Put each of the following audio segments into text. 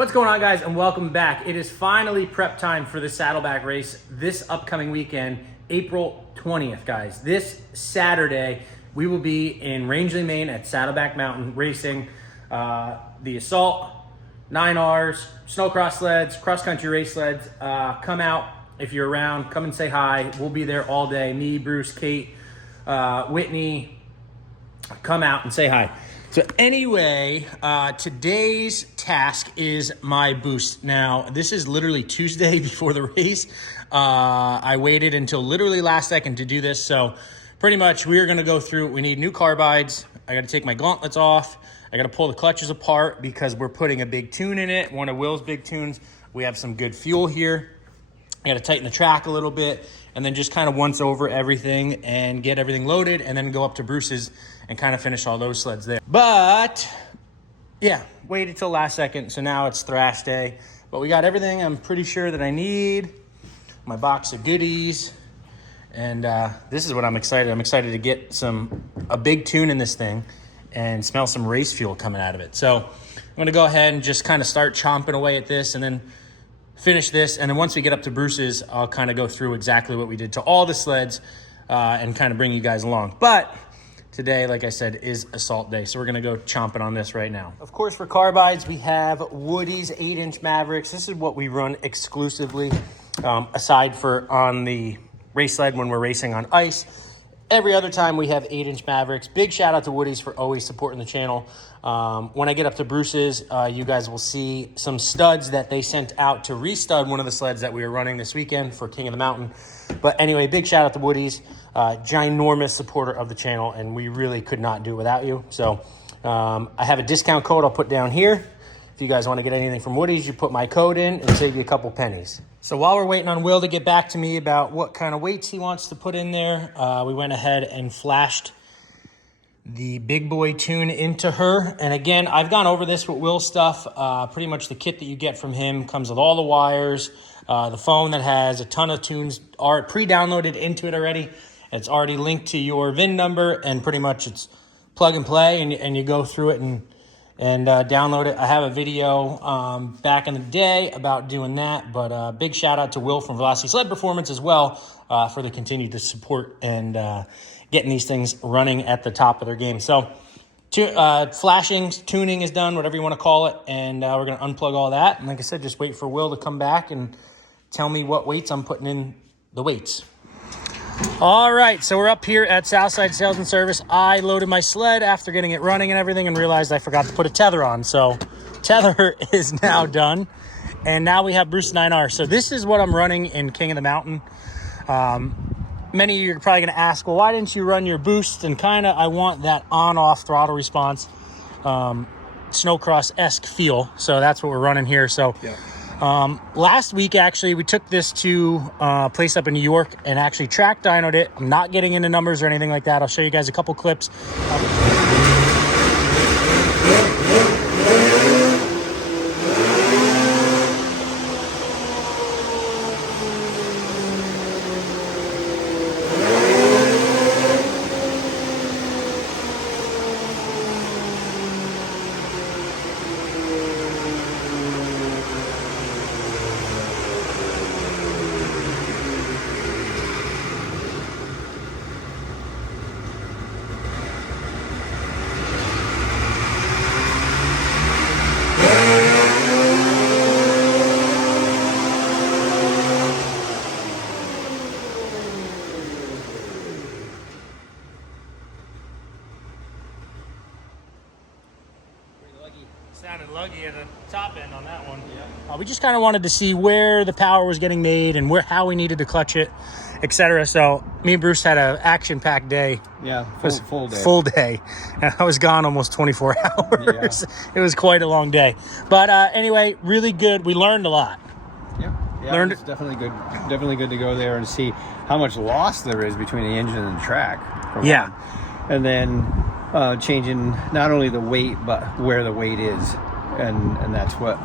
What's going on, guys, and welcome back. It is finally prep time for the Saddleback race this upcoming weekend, April 20th, guys. This Saturday, we will be in Rangeley, Maine at Saddleback Mountain racing the Assault, 9Rs, Snowcross sleds, cross-country race sleds. Come out if you're around. Come and say hi. We'll be there all day. Me, Bruce, Kate, Whitney. Come out and say hi. So anyway, today's task is my boost. Now, this is literally Tuesday before the race. I waited until literally last second to do this. So pretty much we are going to go through. We need new carbides. I got to take my gauntlets off. I got to pull the clutches apart because we're putting a big tune in it. One of Will's big tunes. We have some good fuel here. I got to tighten the track a little bit and then just kind of once over everything and get everything loaded and then go up to Bruce's and kind of finish all those sleds there. But yeah, waited till last second. So now it's thrash day, but we got everything I'm pretty sure that I need. My box of goodies. And this is what I'm excited. I'm excited to get a big tune in this thing and smell some race fuel coming out of it. So I'm gonna go ahead and just kind of start chomping away at this and then finish this. And then once we get up to Bruce's, I'll kind of go through exactly what we did to all the sleds and kind of bring you guys along. But today, like I said, is Assault Day. So we're gonna go chomping on this right now. Of course, for carbides, we have Woody's 8-inch Mavericks. This is what we run exclusively, aside for on the race sled when we're racing on ice. Every other time we have 8-inch Mavericks. Big shout out to Woody's for always supporting the channel. When I get up to Bruce's, you guys will see some studs that they sent out to restud one of the sleds that we were running this weekend for King of the Mountain. But anyway, big shout out to Woody's, ginormous supporter of the channel, and we really could not do it without you. So I have a discount code I'll put down here. If you guys want to get anything from Woody's, you put my code in and save you a couple pennies. So while we're waiting on Will to get back to me about what kind of weights he wants to put in there, we went ahead and flashed the big boy tune into her. And again, I've gone over this with Will's stuff. Pretty much the kit that you get from him comes with all the wires, the phone that has a ton of tunes are pre-downloaded into it already. It's already linked to your VIN number, and pretty much it's plug and play, and you go through it and download it. I have a video back in the day about doing that, but big shout out to Will from Velocity Sled Performance as well for the continued support and getting these things running at the top of their game. So flashing, tuning is done, whatever you want to call it, and we're going to unplug all that. And like I said, just wait for Will to come back and tell me what weights I'm putting in the weights. All right, so we're up here at Southside Sales and Service. I loaded my sled after getting it running and everything and realized I forgot to put a tether on. So tether is now done. And now we have Bruce 9R. So this is what I'm running in King of the Mountain. Many of you are probably going to ask, well, why didn't you run your boost? And kind of I want that on-off throttle response, Snowcross-esque feel. So that's what we're running here. So. Yeah. Last week, actually, we took this to a place up in New York and actually track dynoed it. I'm not getting into numbers or anything like that. I'll show you guys a couple clips. Sounded luggy at the top end on that one. Yeah. We just kind of wanted to see where the power was getting made and how we needed to clutch it, etc. So me and Bruce had an action-packed day. Yeah, full day. Full day. And I was gone almost 24 hours. Yeah. It was quite a long day. But anyway, really good. We learned a lot. Yeah, it's definitely good. Definitely good to go there and see how much loss there is between the engine and the track. Yeah. And then changing not only the weight, but where the weight is. And that's what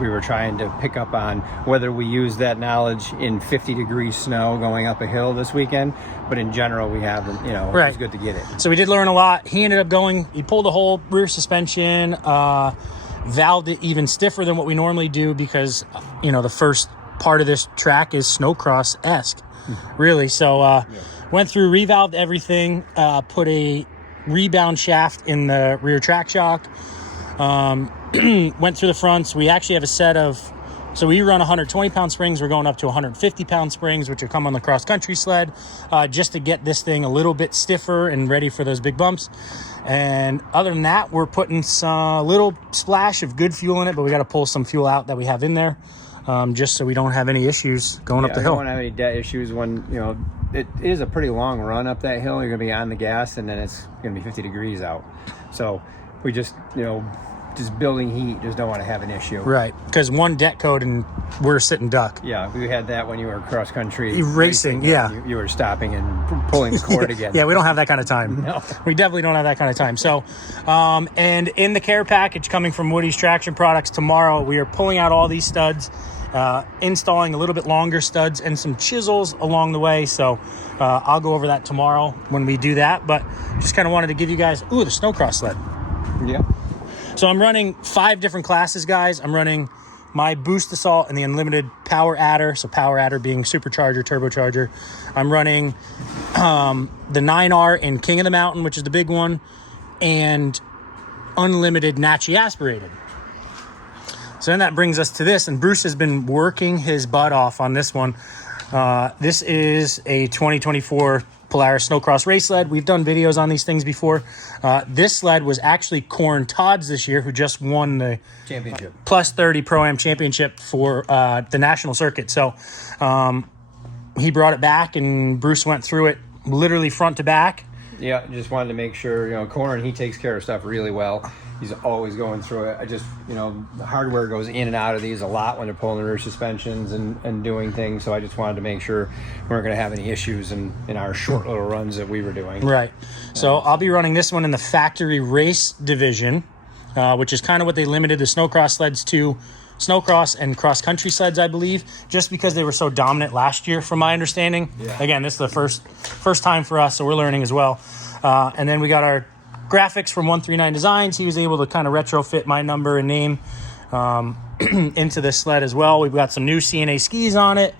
we were trying to pick up on, whether we use that knowledge in 50-degree snow going up a hill this weekend. But in general, we haven't, right. It's good to get it. So we did learn a lot. He ended up he pulled the whole rear suspension, valved it even stiffer than what we normally do because, you know, the first part of this track is Snowcross-esque, really. So went through, revalved everything, put a rebound shaft in the rear track shock, went through the fronts. We actually have a set of, so we run 120-pound springs. We're going up to 150-pound springs, which will come on the cross-country sled, just to get this thing a little bit stiffer and ready for those big bumps. And other than that, we're putting some little splash of good fuel in it, but we got to pull some fuel out that we have in there, just so we don't have any issues going up the hill. We don't have any debt issues when, you know, it is a pretty long run up that hill. You're going to be on the gas, and then it's going to be 50 degrees out. So we just, you know, just building heat, just don't want to have an issue. Right, because one debt code and we're sitting duck. Yeah, we had that when you were cross country racing. Yeah, you were stopping and pulling the cord again. Yeah, we don't have that kind of time. No, we definitely don't have that kind of time. So, and in the care package coming from Woody's Traction Products tomorrow, we are pulling out all these studs, installing a little bit longer studs and some chisels along the way. So I'll go over that tomorrow when we do that. But just kind of wanted to give you guys, the Snowcross sled. Yeah. So I'm running 5 different classes, guys. I'm running my Boost Assault and the Unlimited Power Adder. So Power Adder being supercharger, turbocharger. I'm running the 9R in King of the Mountain, which is the big one, and Unlimited naturally aspirated. So then that brings us to this, and Bruce has been working his butt off on this one. This is a 2024 Polaris Snowcross race sled. We've done videos on these things before. This sled was actually Curran Todd's this year, who just won the championship plus 30 Pro-Am championship for the national circuit. So he brought it back, and Bruce went through it literally front to back. Yeah, just wanted to make sure, you know, Curran, he takes care of stuff really well. He's always going through it. I just, you know, the hardware goes in and out of these a lot when they're pulling the rear suspensions and doing things. So I just wanted to make sure we weren't going to have any issues in our short little runs that we were doing. Right. So I'll be running this one in the factory race division, which is kind of what they limited the Snowcross sleds to. Snowcross and cross-country sleds, I believe, just because they were so dominant last year, from my understanding. Yeah. Again, this is the first time for us, so we're learning as well. And then we got our graphics from 139 Designs. He was able to kind of retrofit my number and name into this sled as well. We've got some new CNA skis on it,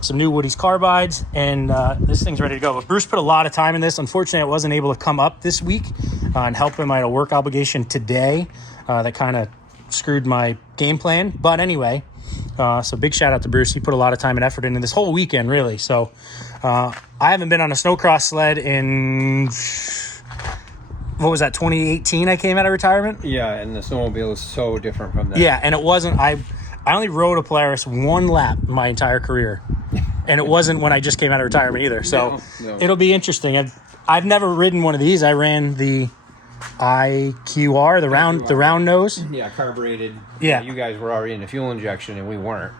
some new Woody's Carbides, and this thing's ready to go. But Bruce put a lot of time in this. Unfortunately, I wasn't able to come up this week and help him. I had a work obligation today that kind of screwed my game plan. But anyway, so big shout out to Bruce. He put a lot of time and effort into this whole weekend, really. So I haven't been on a Snowcross sled in, what was that, 2018 I came out of retirement? Yeah, and the Snowmobile is so different from that. Yeah, and it wasn't, I only rode a Polaris one lap my entire career. And it wasn't when I just came out of retirement either. So no. It'll be interesting. I've never ridden one of these. I ran the IQR, the round nose. Yeah, carbureted. Yeah. You guys were already in the fuel injection and we weren't.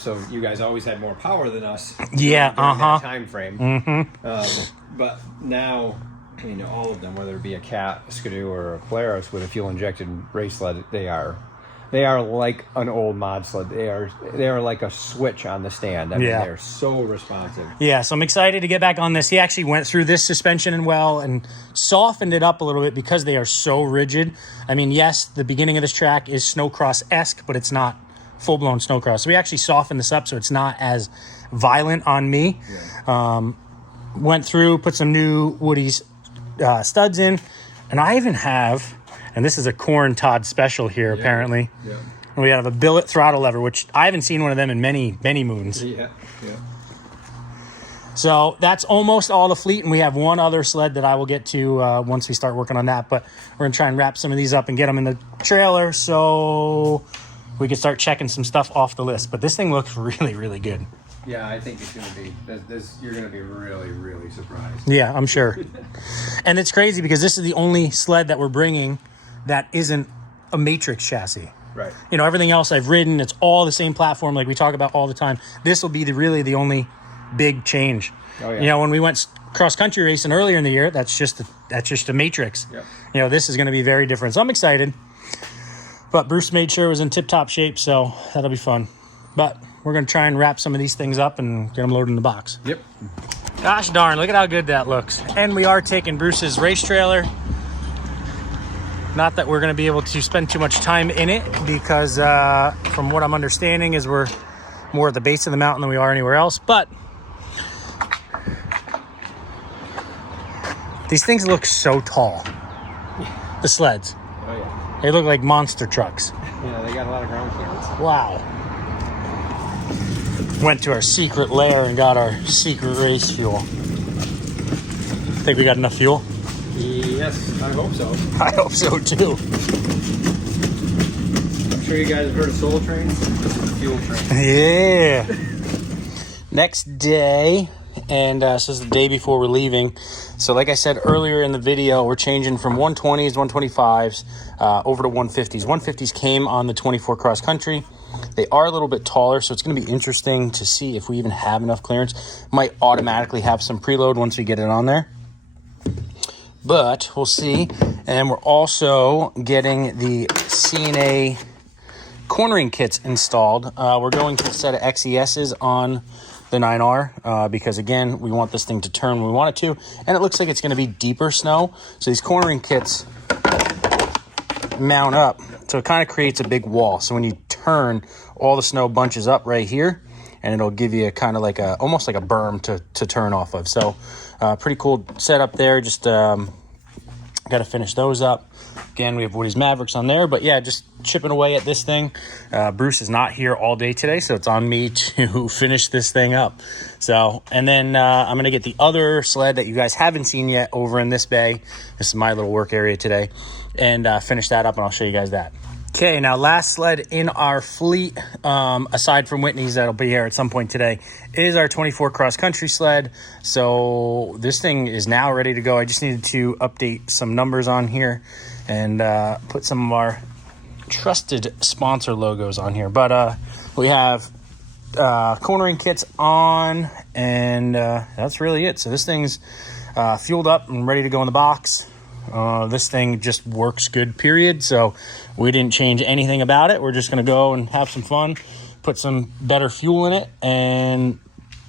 So you guys always had more power than us. Yeah, during that time frame. Mm-hmm. But now, you know, all of them, whether it be a Cat, a Skidoo, or a Polaris with a fuel injected race sled, they are like an old mod sled. They are like a switch on the stand. I mean, they're so responsive. Yeah, so I'm excited to get back on this. He actually went through this suspension and softened it up a little bit because they are so rigid. I mean, yes, the beginning of this track is Snowcross-esque, but it's not full-blown Snowcross. So we actually softened this up so it's not as violent on me. Yeah. Went through, put some new Woody's studs in, and I even have, and this is a Curran Todd special here, apparently. Yeah. We have a billet throttle lever, which I haven't seen one of them in many, many moons. Yeah. So that's almost all the fleet, and we have one other sled that I will get to once we start working on that. But we're going to try and wrap some of these up and get them in the trailer so we can start checking some stuff off the list. But this thing looks really, really good. Yeah, I think it's going to be, you're going to be really, really surprised. Yeah, I'm sure. And it's crazy because this is the only sled that we're bringing that isn't a matrix chassis. Right. You know, everything else I've ridden, it's all the same platform like we talk about all the time. This will be really the only big change. Oh, yeah. You know, when we went cross-country racing earlier in the year, that's just a matrix. Yep. You know, this is going to be very different. So I'm excited. But Bruce made sure it was in tip-top shape, so that'll be fun. But we're going to try and wrap some of these things up and get them loaded in the box. Yep. Gosh darn, look at how good that looks. And we are taking Bruce's race trailer Not that we're going to be able to spend too much time in it because from what I'm understanding is we're more at the base of the mountain than we are anywhere else. But these things look so tall. The sleds. Oh yeah. They look like monster trucks. Yeah, they got a lot of ground clearance. Wow. Went to our secret lair and got our secret race fuel. Think we got enough fuel? Yes, I hope so. I hope so too. I'm sure you guys have heard of Soul Train. Fuel Train. Yeah. Next day, and so this is the day before we're leaving. So like I said earlier in the video, we're changing from 120s, 125s over to 150s. 150s came on the 24 cross country. They are a little bit taller, so it's going to be interesting to see if we even have enough clearance. Might automatically have some preload once we get it on there, but we'll see. And we're also getting the CNA cornering kits installed. We're going to a set of XESs on the 9R because again, we want this thing to turn when we want it to, and it looks like it's going to be deeper snow. So these cornering kits mount up, so it kind of creates a big wall. So when you turn, all the snow bunches up right here, and it'll give you a kind of like a almost like a berm to turn off of. So pretty cool setup there. Just got to finish those up. Again, we have Woody's Mavericks on there, but yeah, just chipping away at this thing. Bruce is not here all day today, so it's on me to finish this thing up. So, and then I'm going to get the other sled that you guys haven't seen yet over in this bay. This is my little work area today, and finish that up, and I'll show you guys that. Okay, now last sled in our fleet, aside from Whitney's that'll be here at some point today, is our 24 cross country sled. So this thing is now ready to go. I just needed to update some numbers on here and put some of our trusted sponsor logos on here. But we have cornering kits on, and that's really it. So this thing's fueled up and ready to go in the box. This thing just works good, period. So we didn't change anything about it. We're just going to go and have some fun, put some better fuel in it, and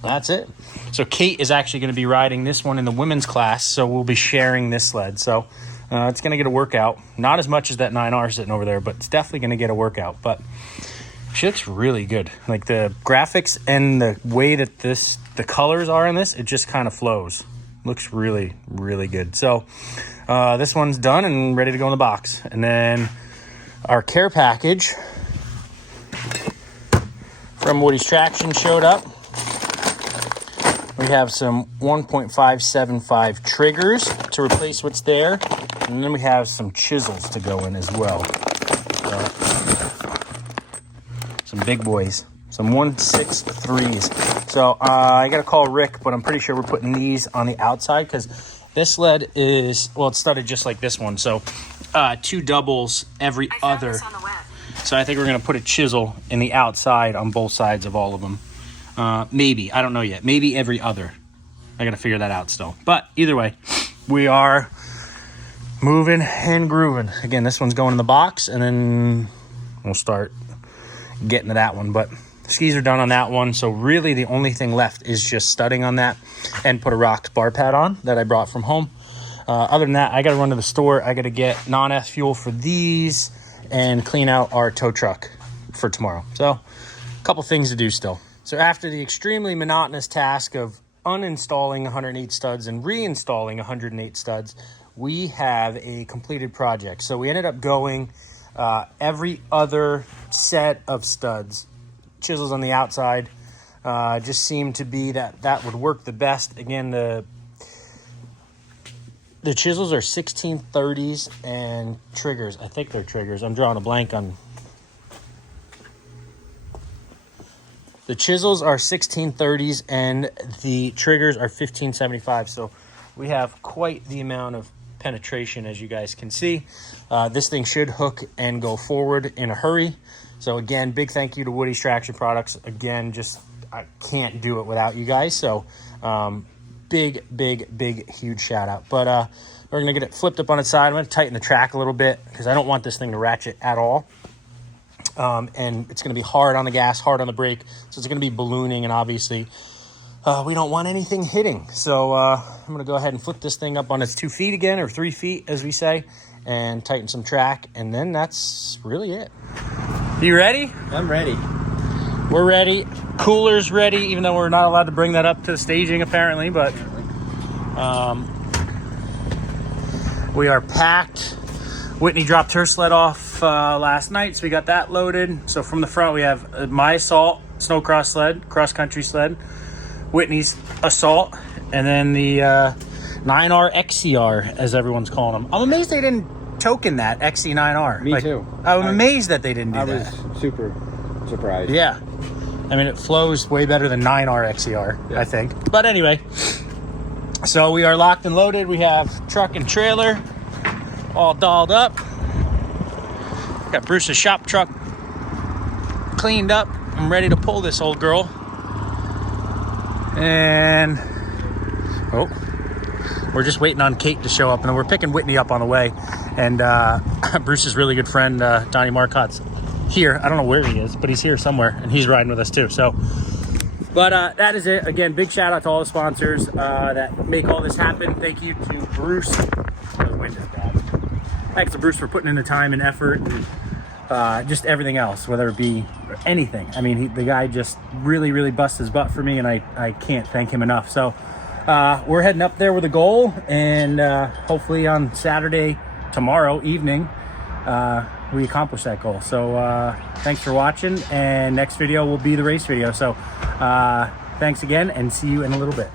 that's it. So Kate is actually going to be riding this one in the women's class, so we'll be sharing this sled. So it's going to get a workout. Not as much as that 9R sitting over there, but it's definitely going to get a workout. But she looks really good. Like the graphics and the way that the colors are in this, it just kind of flows. Looks really, really good. So this one's done and ready to go in the box. And then our care package from Woody's Traction showed up. We have some 1.575 triggers to replace what's there. And then we have some chisels to go in as well. Some big boys. Some 163s. So I got to call Rick, but I'm pretty sure we're putting these on the outside because this sled is, well, it's studded just like this one. So 2 doubles every other. So I think we're going to put a chisel in the outside on both sides of all of them. Maybe, I don't know yet. Maybe every other. I got to figure that out still. But either way, we are moving and grooving. Again, this one's going in the box, and then we'll start getting to that one. But skis are done on that one, so really the only thing left is just studding on that and put a rocked bar pad on that I brought from home. Other than that, I got to run to the store. I got to get non-F fuel for these and clean out our tow truck for tomorrow. So a couple things to do still. So after the extremely monotonous task of uninstalling 108 studs and reinstalling 108 studs, we have a completed project. So we ended up going every other set of studs. Chisels on the outside just seemed to be that would work the best. Again, the chisels are 1630s and triggers. I think they're triggers. I'm drawing a blank on. The chisels are 1630s and the triggers are 1575. So we have quite the amount of penetration, as you guys can see. This thing should hook and go forward in a hurry. So again, big thank you to Woody's Traction Products. Again, just I can't do it without you guys. So big, huge shout out. But we're going to get it flipped up on its side. I'm going to tighten the track a little bit because I don't want this thing to ratchet at all. And it's going to be hard on the gas, hard on the brake. So it's going to be ballooning, and obviously we don't want anything hitting. So I'm gonna go ahead and flip this thing up on its 2 feet again, or 3 feet as we say, and tighten some track, and then that's really it. You ready? I'm ready. We're ready. Cooler's ready, even though we're not allowed to bring that up to the staging apparently, but we are packed. Whitney dropped her sled off last night, so we got that loaded. So from the front we have my Assault Snowcross sled, cross-country sled, Whitney's Assault, and then the 9R XCR, as everyone's calling them. I'm amazed they didn't choke in that XC9R. Me too. I'm amazed that they didn't do that. I was super surprised. Yeah. I mean, it flows way better than 9R XCR, yeah. I think. But anyway, so we are locked and loaded. We have truck and trailer all dolled up. Got Bruce's shop truck cleaned up. I'm ready to pull this old girl. And, oh, we're just waiting on Kate to show up. And then we're picking Whitney up on the way. And Bruce's really good friend, Donnie Marcotte's here. I don't know where he is, but he's here somewhere, and he's riding with us too. So, but that is it. Again, big shout out to all the sponsors that make all this happen. Thank you to Bruce. The wind is bad. Thanks to Bruce for putting in the time and effort, and just everything else, whether it be anything. I mean, the guy just really busts his butt for me, and I can't thank him enough. So we're heading up there with a goal, and hopefully on Saturday, tomorrow evening, we accomplish that goal. So thanks for watching, and next video will be the race video. So thanks again, and see you in a little bit.